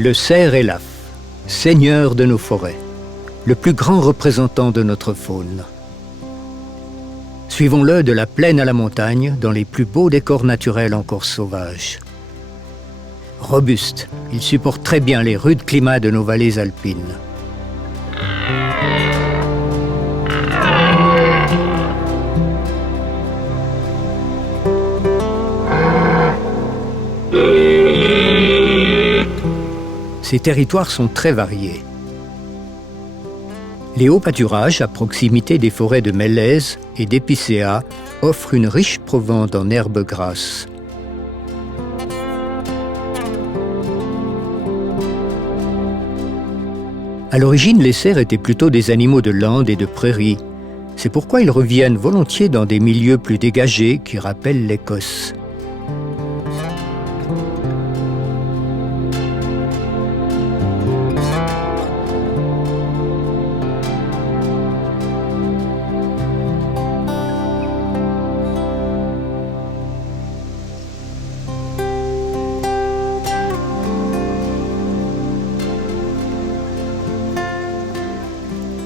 Le cerf est là, seigneur de nos forêts, le plus grand représentant de notre faune. Suivons-le de la plaine à la montagne, dans les plus beaux décors naturels encore sauvages. Robuste, il supporte très bien les rudes climats de nos vallées alpines. Ces territoires sont très variés. Les hauts pâturages, à proximité des forêts de mélèzes et d'épicéas, offrent une riche provende en herbes grasses. À l'origine, les cerfs étaient plutôt des animaux de landes et de prairies. C'est pourquoi ils reviennent volontiers dans des milieux plus dégagés qui rappellent l'Écosse.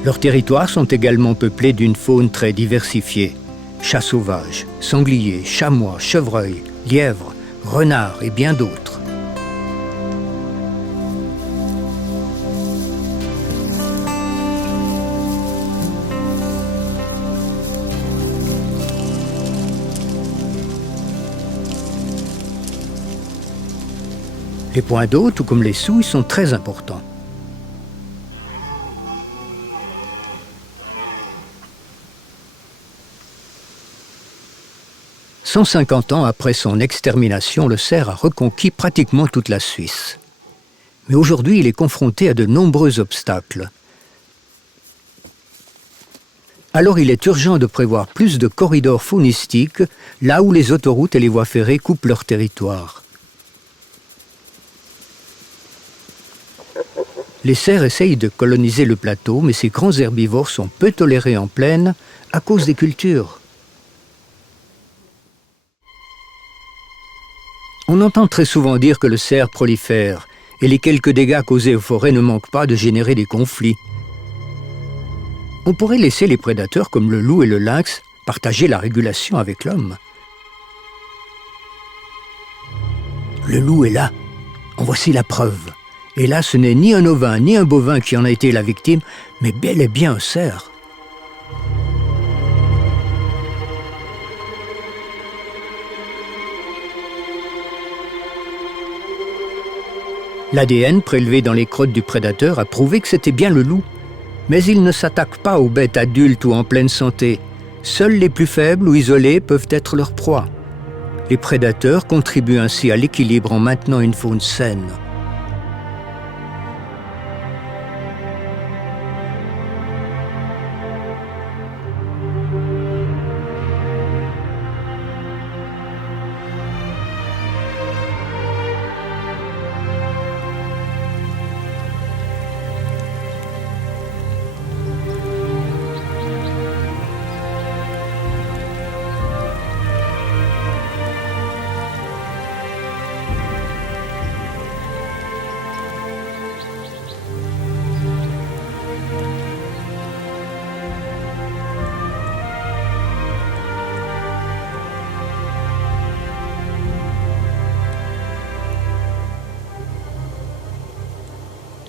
Leurs territoires sont également peuplés d'une faune très diversifiée. Chats sauvages, sangliers, chamois, chevreuils, lièvres, renards et bien d'autres. Les points d'eau, tout comme les souilles, sont très importants. « 150 ans après son extermination, le cerf a reconquis pratiquement toute la Suisse. Mais aujourd'hui, il est confronté à de nombreux obstacles. Alors il est urgent de prévoir plus de corridors faunistiques, là où les autoroutes et les voies ferrées coupent leur territoire. Les cerfs essayent de coloniser le plateau, mais ces grands herbivores sont peu tolérés en plaine à cause des cultures. On entend très souvent dire que le cerf prolifère et les quelques dégâts causés aux forêts ne manquent pas de générer des conflits. On pourrait laisser les prédateurs comme le loup et le lynx partager la régulation avec l'homme. Le loup est là, en voici la preuve. Et là, ce n'est ni un ovin ni un bovin qui en a été la victime, mais bel et bien un cerf. L'ADN prélevé dans les crottes du prédateur a prouvé que c'était bien le loup. Mais il ne s'attaque pas aux bêtes adultes ou en pleine santé. Seuls les plus faibles ou isolés peuvent être leur proie. Les prédateurs contribuent ainsi à l'équilibre en maintenant une faune saine.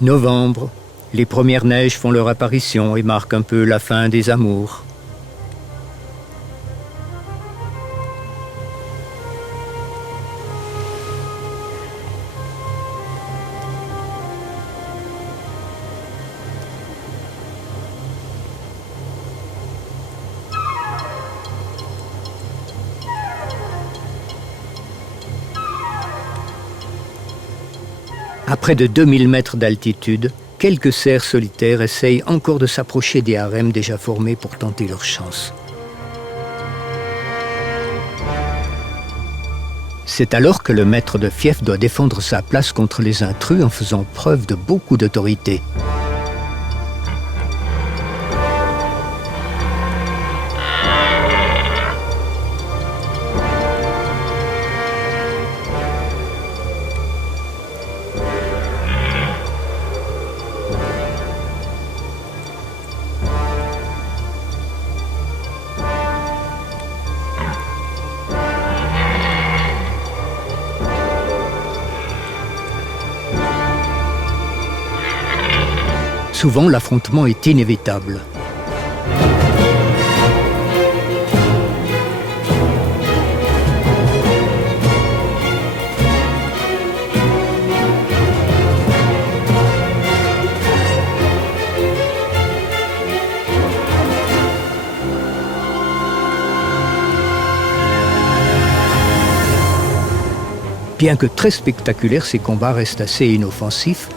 Novembre, les premières neiges font leur apparition et marquent un peu la fin des amours. À près de 2000 mètres d'altitude, quelques cerfs solitaires essayent encore de s'approcher des harems déjà formés pour tenter leur chance. C'est alors que le maître de fief doit défendre sa place contre les intrus en faisant preuve de beaucoup d'autorité. Souvent, l'affrontement est inévitable. Bien que très spectaculaires, ces combats restent assez inoffensifs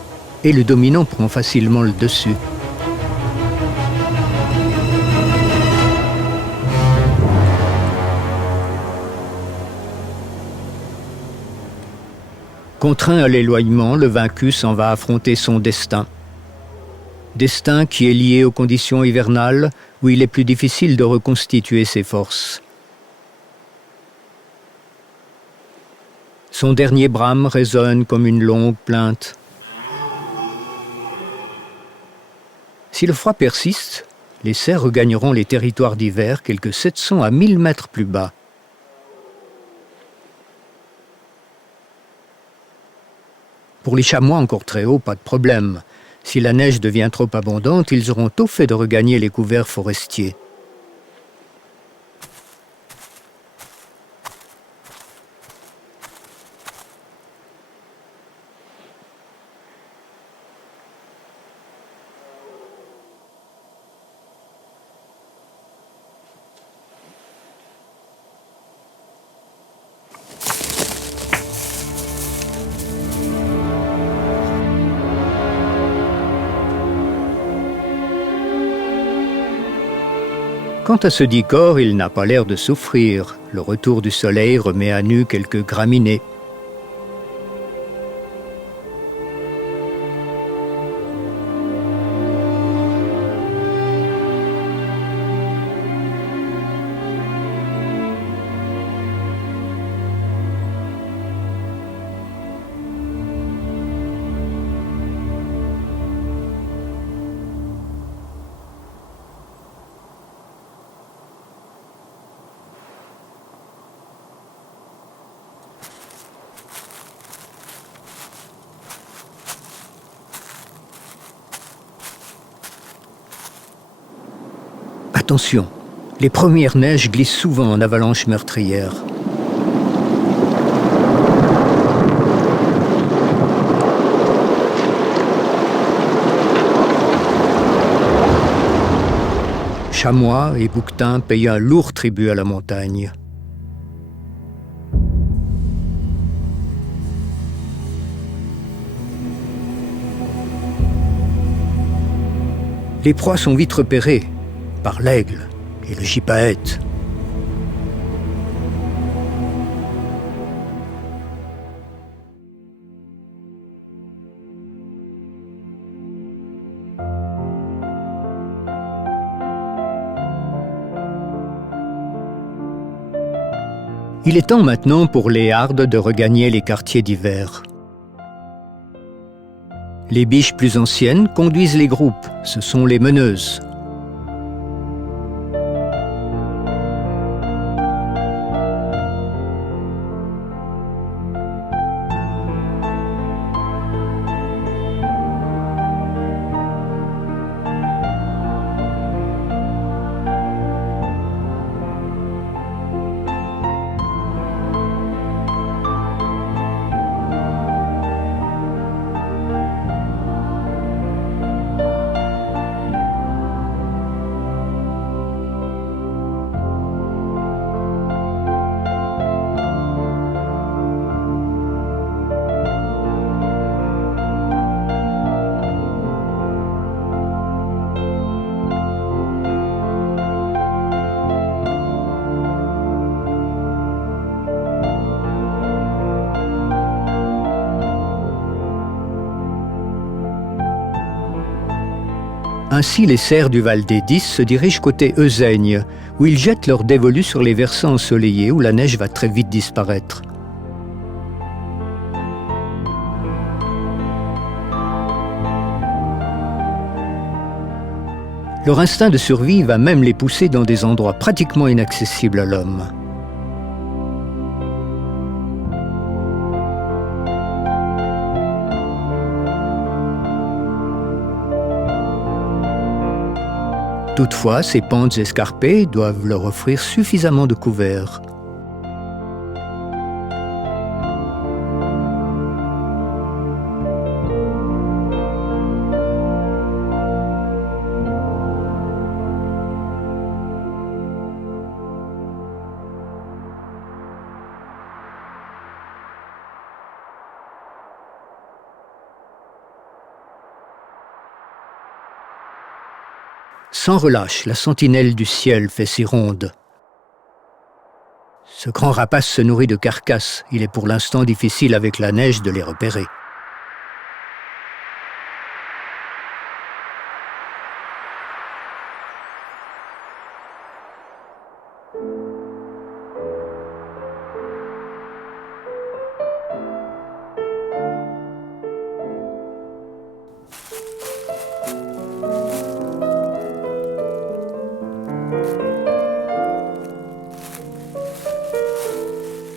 et le dominant prend facilement le dessus. Contraint à l'éloignement, le vaincu s'en va affronter son destin. Destin qui est lié aux conditions hivernales où il est plus difficile de reconstituer ses forces. Son dernier brame résonne comme une longue plainte. Si le froid persiste, les cerfs regagneront les territoires d'hiver quelques 700 à 1000 mètres plus bas. Pour les chamois encore très hauts, pas de problème. Si la neige devient trop abondante, ils auront tôt fait de regagner les couverts forestiers. Quant à ce dicor, il n'a pas l'air de souffrir. Le retour du soleil remet à nu quelques graminées. Attention, les premières neiges glissent souvent en avalanches meurtrières. Chamois et bouquetins payent un lourd tribut à la montagne. Les proies sont vite repérées par l'aigle et le gypaète. Il est temps maintenant pour les hardes de regagner les quartiers d'hiver. Les biches plus anciennes conduisent les groupes, ce sont les meneuses. Ainsi, les cerfs du Val des 10 se dirigent côté Euzeigne, où ils jettent leur dévolu sur les versants ensoleillés où la neige va très vite disparaître. Leur instinct de survie va même les pousser dans des endroits pratiquement inaccessibles à l'homme. Toutefois, ces pentes escarpées doivent leur offrir suffisamment de couvert. Sans relâche, la sentinelle du ciel fait ses rondes. Ce grand rapace se nourrit de carcasses. Il est pour l'instant difficile avec la neige de les repérer.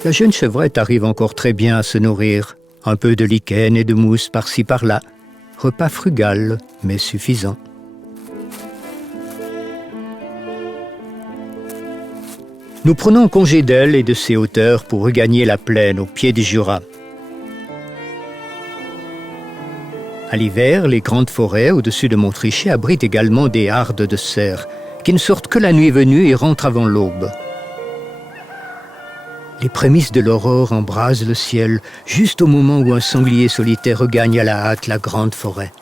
La jeune chevrette arrive encore très bien à se nourrir. Un peu de lichen et de mousse par-ci par-là. Repas frugal, mais suffisant. Nous prenons congé d'elle et de ses hauteurs pour regagner la plaine au pied du Jura. À l'hiver, les grandes forêts au-dessus de Montrichet abritent également des hardes de cerfs qui ne sortent que la nuit venue et rentrent avant l'aube. Les prémices de l'aurore embrasent le ciel, juste au moment où un sanglier solitaire regagne à la hâte la grande forêt.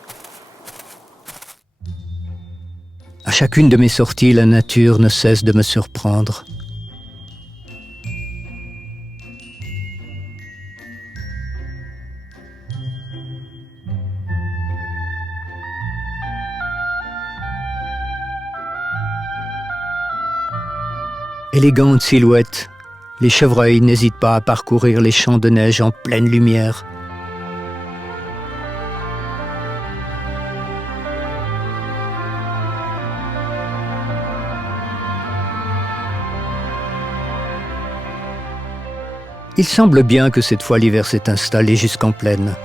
À chacune de mes sorties, la nature ne cesse de me surprendre. Élégante silhouette, les chevreuils n'hésitent pas à parcourir les champs de neige en pleine lumière. Il semble bien que cette fois l'hiver s'est installé jusqu'en plaine.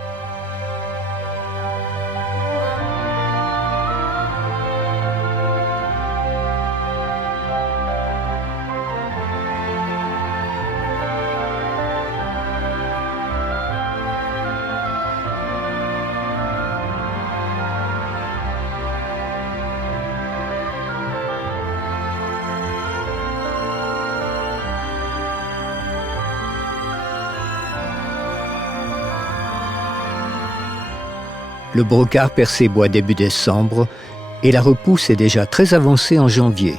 Le brocard percé boit début décembre et la repousse est déjà très avancée en janvier.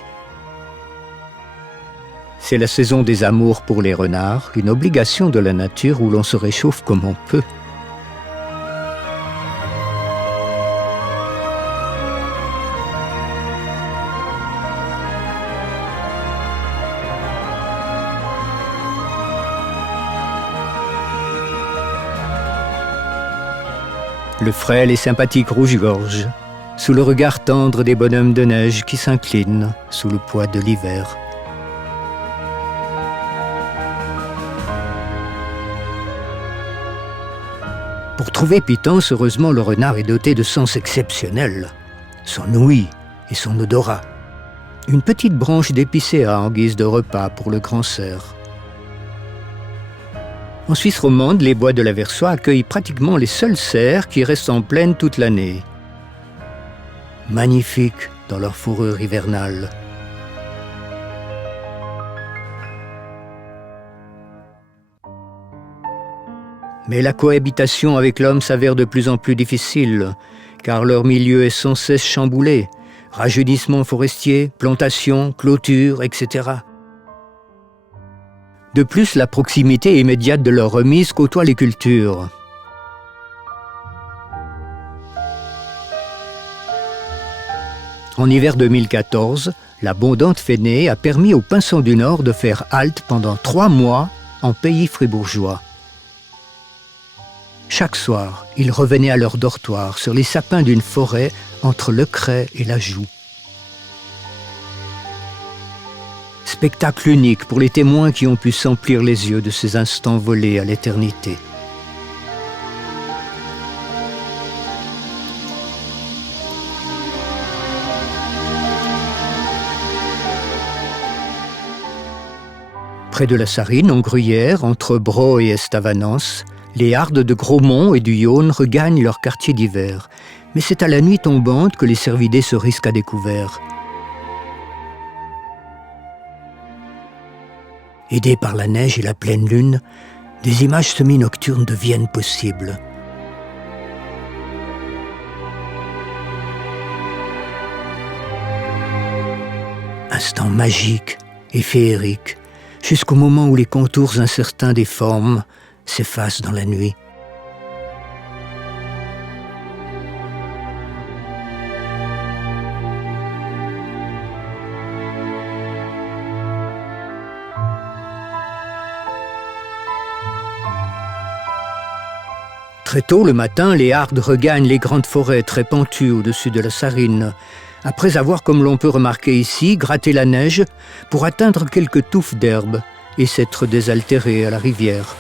C'est la saison des amours pour les renards, une obligation de la nature où l'on se réchauffe comme on peut. Le frêle et sympathique rouge-gorge, sous le regard tendre des bonhommes de neige qui s'inclinent sous le poids de l'hiver. Pour trouver pitance, heureusement, le renard est doté de sens exceptionnels. Son ouïe et son odorat. Une petite branche d'épicéa en guise de repas pour le grand cerf. En Suisse romande, les bois de la Versoix accueillent pratiquement les seuls cerfs qui restent en plaine toute l'année. Magnifiques dans leur fourrure hivernale. Mais la cohabitation avec l'homme s'avère de plus en plus difficile, car leur milieu est sans cesse chamboulé. Rajeunissement forestier, plantations, clôtures, etc. De plus, la proximité immédiate de leur remise côtoie les cultures. En hiver 2014, l'abondante Fenée a permis aux Pinsons du Nord de faire halte pendant 3 mois en pays fribourgeois. Chaque soir, ils revenaient à leur dortoir sur les sapins d'une forêt entre Le Cray et la Joux. Spectacle unique pour les témoins qui ont pu s'emplir les yeux de ces instants volés à l'éternité. Près de la Sarine, en Gruyère, entre Braux et Estavanance, les hardes de Grosmont et du Yonne regagnent leur quartier d'hiver. Mais c'est à la nuit tombante que les cervidés se risquent à découvert. Aidés par la neige et la pleine lune, des images semi-nocturnes deviennent possibles. Instant magique et féerique, jusqu'au moment où les contours incertains des formes s'effacent dans la nuit. Très tôt le matin, les hardes regagnent les grandes forêts très pentues au-dessus de la Sarine, après avoir, comme l'on peut remarquer ici, gratté la neige pour atteindre quelques touffes d'herbe et s'être désaltérés à la rivière.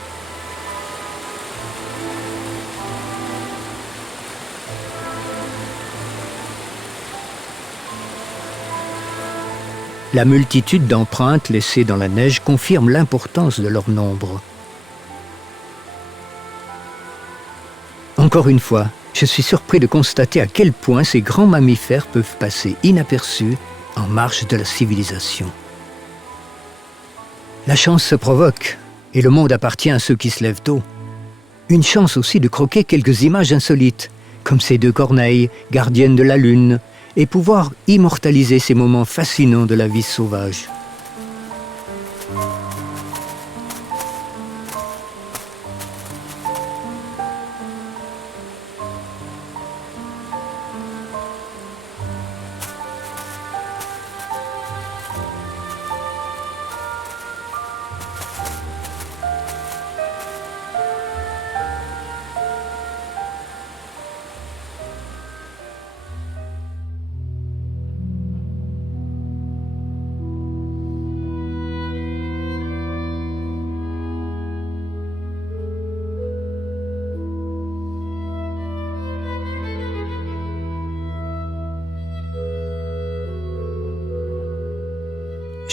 La multitude d'empreintes laissées dans la neige confirme l'importance de leur nombre. Encore une fois, je suis surpris de constater à quel point ces grands mammifères peuvent passer inaperçus en marge de la civilisation. La chance se provoque, et le monde appartient à ceux qui se lèvent tôt. Une chance aussi de croquer quelques images insolites, comme ces deux corneilles, gardiennes de la lune, et pouvoir immortaliser ces moments fascinants de la vie sauvage.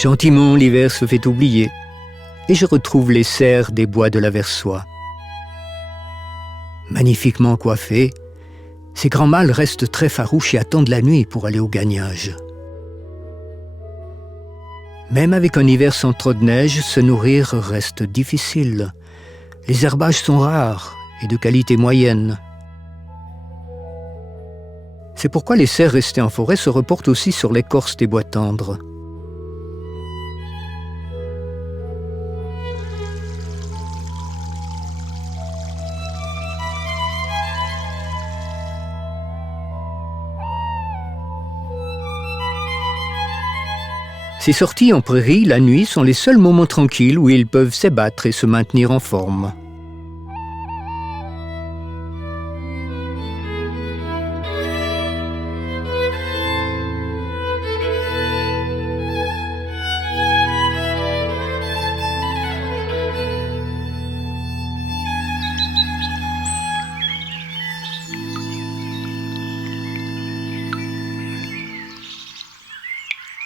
Gentiment, l'hiver se fait oublier, et je retrouve les cerfs des bois de la Versoix. Magnifiquement coiffés, ces grands mâles restent très farouches et attendent la nuit pour aller au gagnage. Même avec un hiver sans trop de neige, se nourrir reste difficile. Les herbages sont rares et de qualité moyenne. C'est pourquoi les cerfs restés en forêt se reportent aussi sur l'écorce des bois tendres. Ces sorties en prairie, la nuit, sont les seuls moments tranquilles où ils peuvent s'ébattre et se maintenir en forme.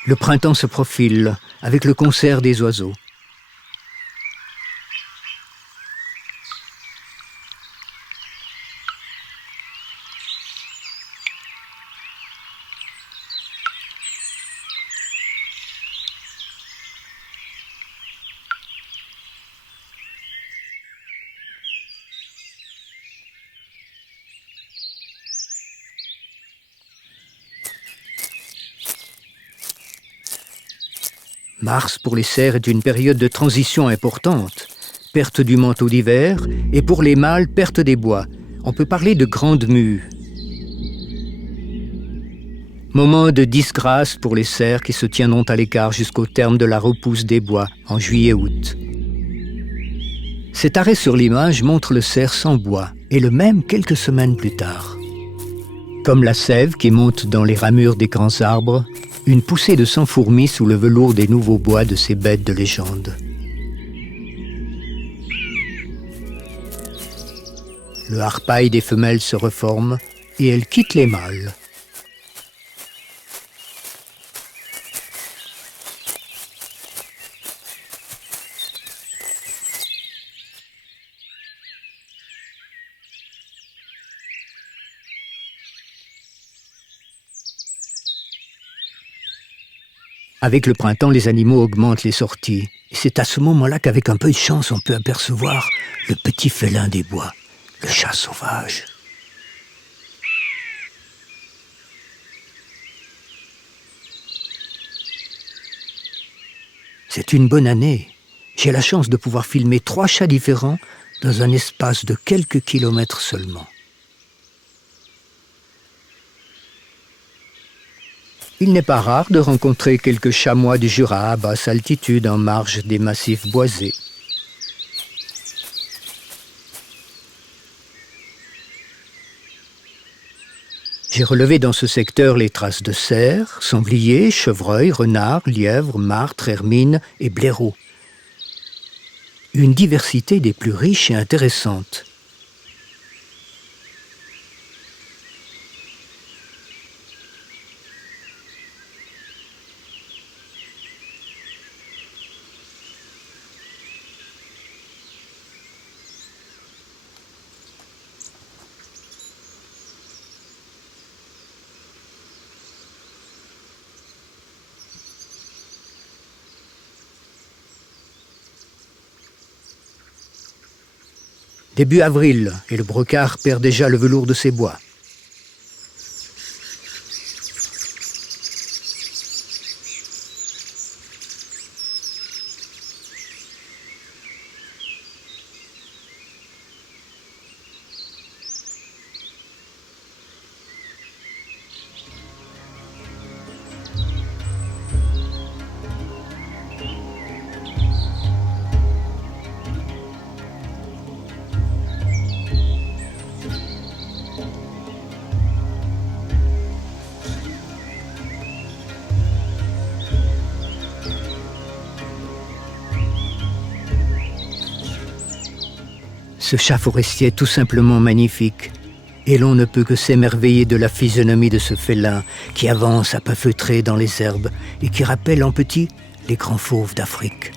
Le printemps se profile avec le concert des oiseaux. Mars, pour les cerfs, est une période de transition importante. Perte du manteau d'hiver, et pour les mâles, perte des bois. On peut parler de grande mue. Moment de disgrâce pour les cerfs qui se tiendront à l'écart jusqu'au terme de la repousse des bois, en juillet-août. Cet arrêt sur l'image montre le cerf sans bois, et le même quelques semaines plus tard. Comme la sève qui monte dans les ramures des grands arbres, une poussée de sang fourmille sous le velours des nouveaux bois de ces bêtes de légende. Le harpail des femelles se reforme et elles quittent les mâles. Avec le printemps, les animaux augmentent les sorties. Et c'est à ce moment-là qu'avec un peu de chance, on peut apercevoir le petit félin des bois, le chat sauvage. C'est une bonne année. J'ai la chance de pouvoir filmer 3 chats différents dans un espace de quelques kilomètres seulement. Il n'est pas rare de rencontrer quelques chamois du Jura à basse altitude en marge des massifs boisés. J'ai relevé dans ce secteur les traces de cerfs, sangliers, chevreuils, renards, lièvres, martres, hermines et blaireaux. Une diversité des plus riches et intéressantes. Début avril, et le brocard perd déjà le velours de ses bois. Ce chat forestier est tout simplement magnifique, et l'on ne peut que s'émerveiller de la physionomie de ce félin qui avance à pas feutrés dans les herbes et qui rappelle en petit les grands fauves d'Afrique.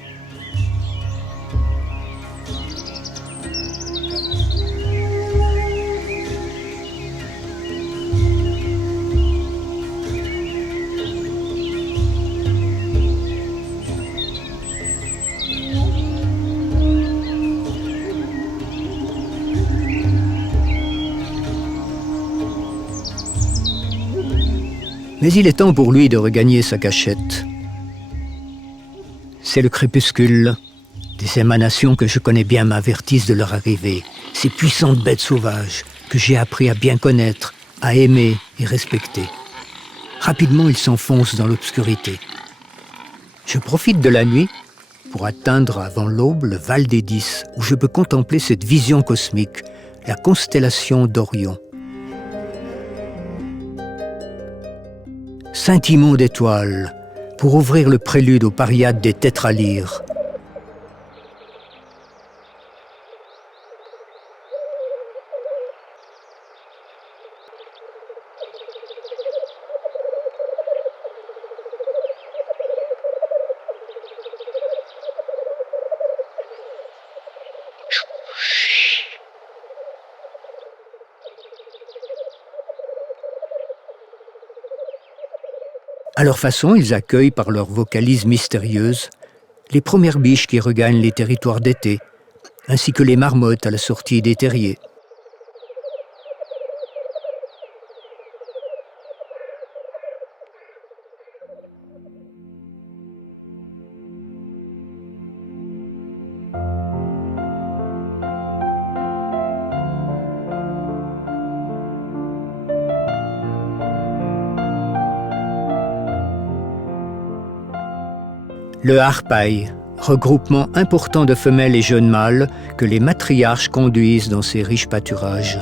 Mais il est temps pour lui de regagner sa cachette. C'est le crépuscule. Des émanations que je connais bien m'avertissent de leur arrivée. Ces puissantes bêtes sauvages que j'ai appris à bien connaître, à aimer et respecter. Rapidement, ils s'enfoncent dans l'obscurité. Je profite de la nuit pour atteindre avant l'aube le Val d'Édis, où je peux contempler cette vision cosmique, la constellation d'Orion. Scintillement d'étoiles, pour ouvrir le prélude aux pariades des tétralyres. À leur façon, ils accueillent par leur vocalise mystérieuse les premières biches qui regagnent les territoires d'été, ainsi que les marmottes à la sortie des terriers. Le harpail, regroupement important de femelles et jeunes mâles que les matriarches conduisent dans ces riches pâturages.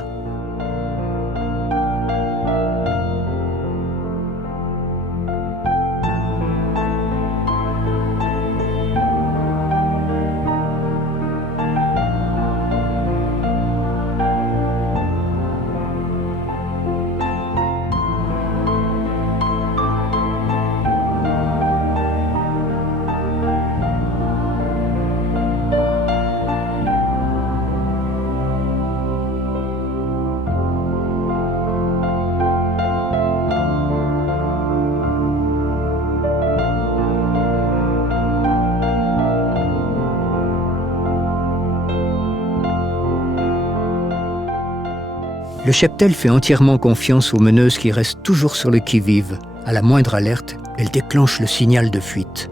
Le cheptel fait entièrement confiance aux meneuses qui restent toujours sur le qui-vive. À la moindre alerte, elles déclenchent le signal de fuite.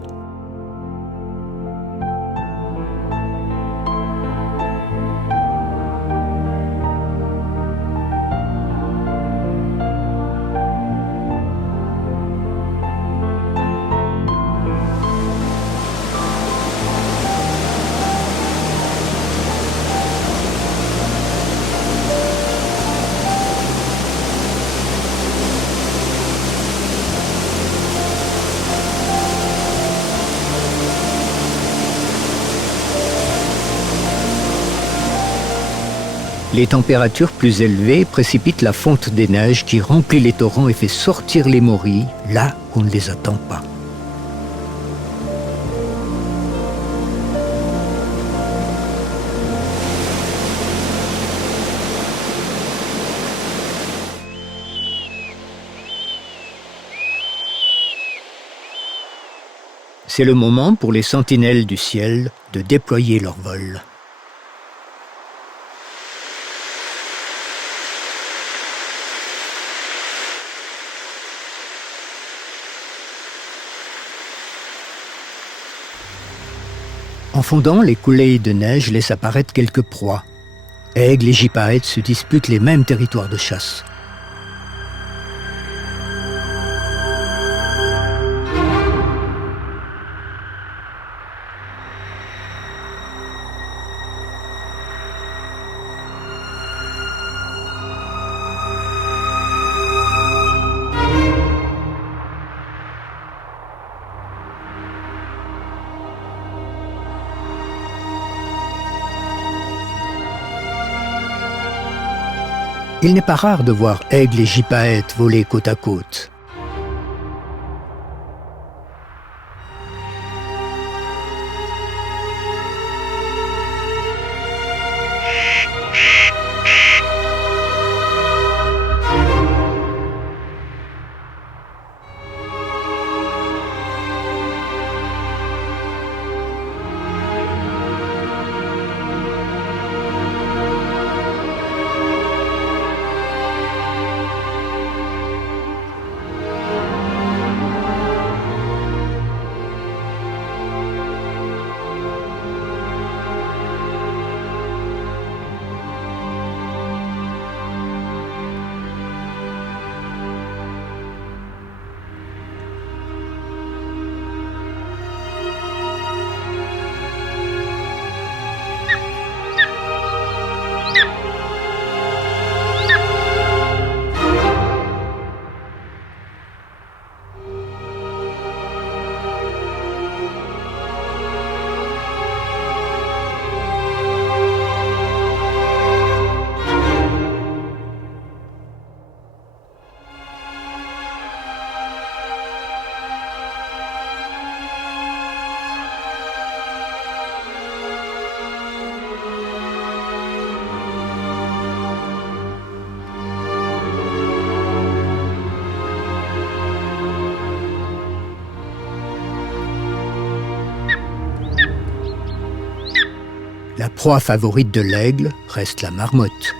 Les températures plus élevées précipitent la fonte des neiges qui remplit les torrents et fait sortir les morilles là où on ne les attend pas. C'est le moment pour les sentinelles du ciel de déployer leur vol. En fondant, les coulées de neige laissent apparaître quelques proies. Aigles et gypaètes se disputent les mêmes territoires de chasse. Il n'est pas rare de voir aigles et gypaètes voler côte à côte. La proie favorite de l'aigle reste la marmotte.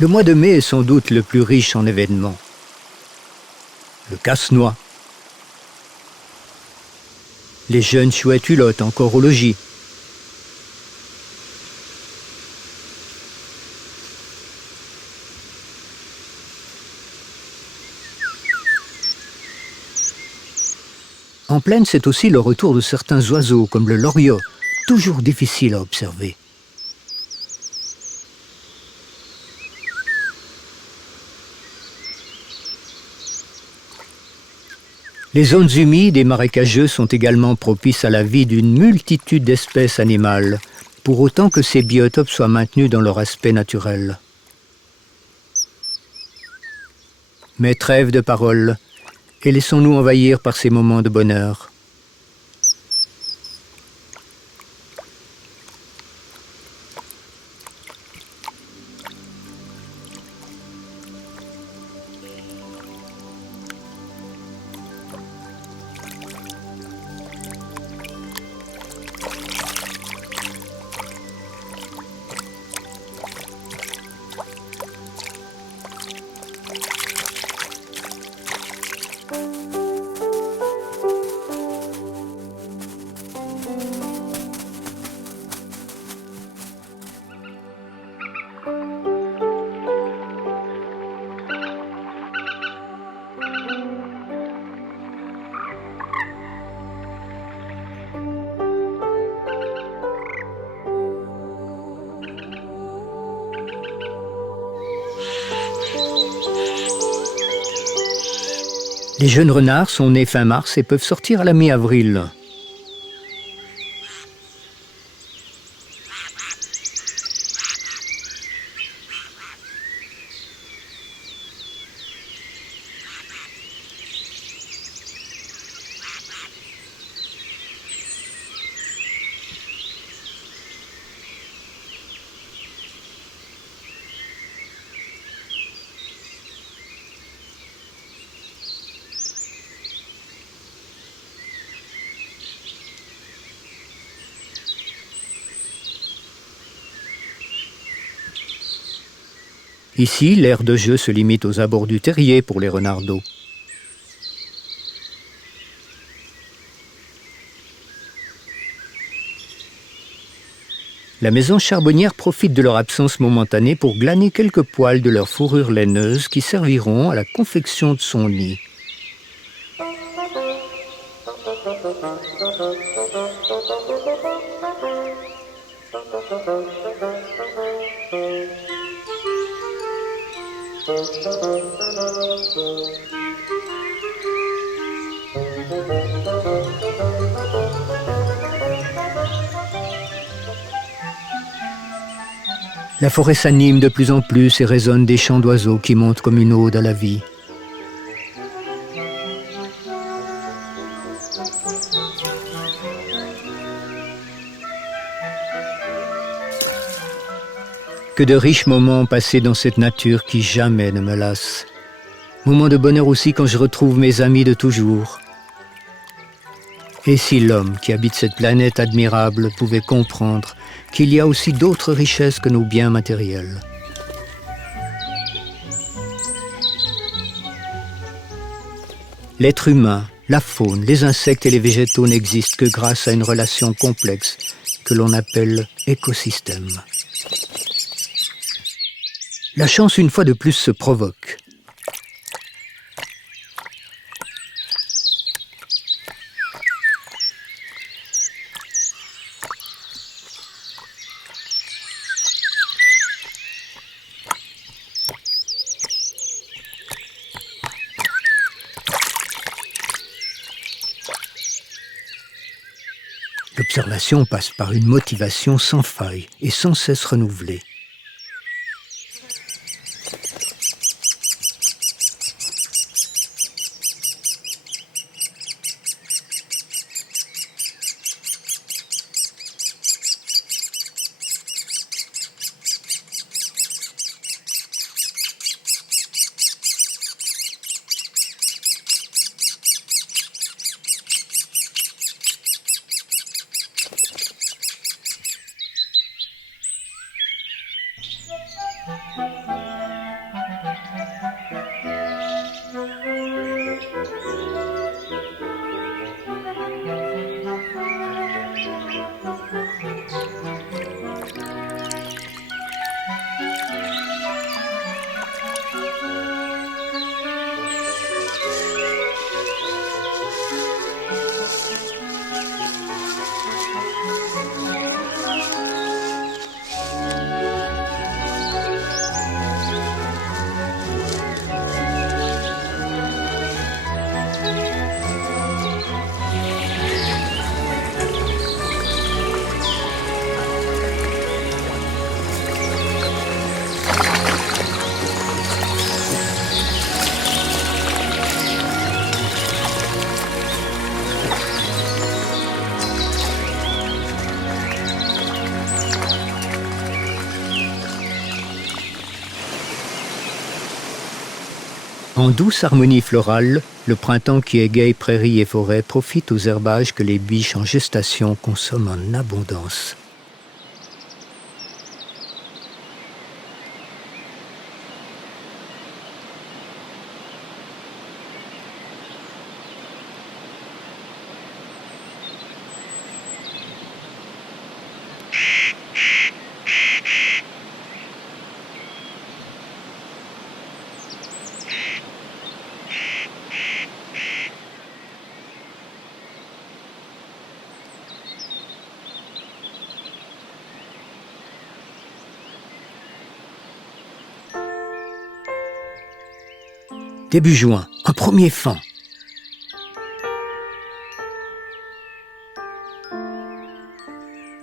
Le mois de mai est sans doute le plus riche en événements. Le casse-noix. Les jeunes chouettes hulottes encore au logis. En plaine, c'est aussi le retour de certains oiseaux, comme le loriot, toujours difficile à observer. Les zones humides et marécageuses sont également propices à la vie d'une multitude d'espèces animales, pour autant que ces biotopes soient maintenus dans leur aspect naturel. Mais trêve de parole, et laissons-nous envahir par ces moments de bonheur. Les jeunes renards sont nés fin mars et peuvent sortir à la mi-avril. Ici, l'aire de jeu se limite aux abords du terrier pour les renards d'eau. La maison charbonnière profite de leur absence momentanée pour glaner quelques poils de leur fourrure laineuse qui serviront à la confection de son nid. La forêt s'anime de plus en plus et résonne des chants d'oiseaux qui montent comme une ode à la vie. Que de riches moments passés dans cette nature qui jamais ne me lasse. Moments de bonheur aussi quand je retrouve mes amis de toujours. Et si l'homme qui habite cette planète admirable pouvait comprendre qu'il y a aussi d'autres richesses que nos biens matériels. L'être humain, la faune, les insectes et les végétaux n'existent que grâce à une relation complexe que l'on appelle écosystème. La chance une fois de plus se provoque. L'observation passe par une motivation sans faille et sans cesse renouvelée. En douce harmonie florale, le printemps qui égaye prairies et forêts profite aux herbages que les biches en gestation consomment en abondance. Début juin, un premier faon.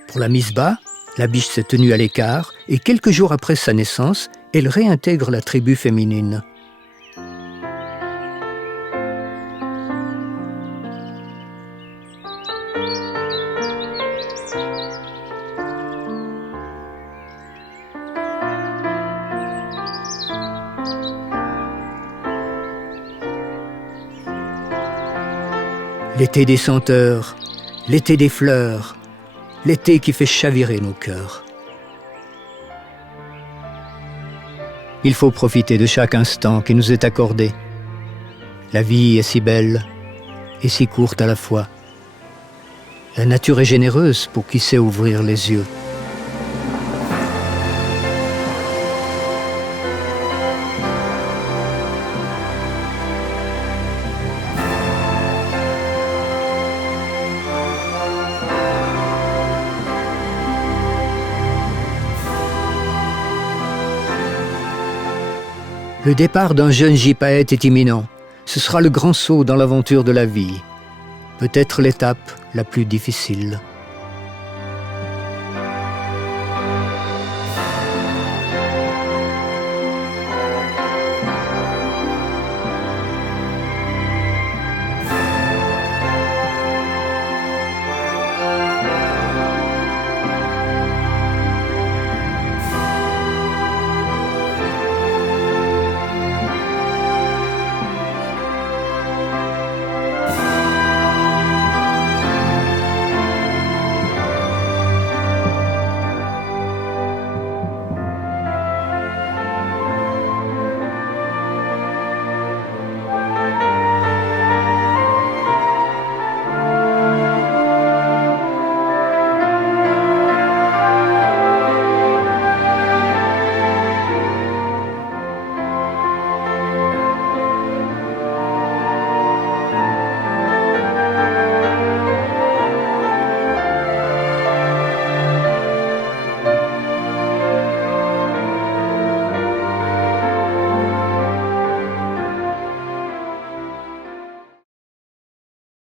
Pour la misbah, la biche s'est tenue à l'écart et quelques jours après sa naissance, elle réintègre la tribu féminine. L'été des senteurs, l'été des fleurs, l'été qui fait chavirer nos cœurs. Il faut profiter de chaque instant qui nous est accordé. La vie est si belle et si courte à la fois. La nature est généreuse pour qui sait ouvrir les yeux. Le départ d'un jeune gypaète est imminent. Ce sera le grand saut dans l'aventure de la vie. Peut-être l'étape la plus difficile.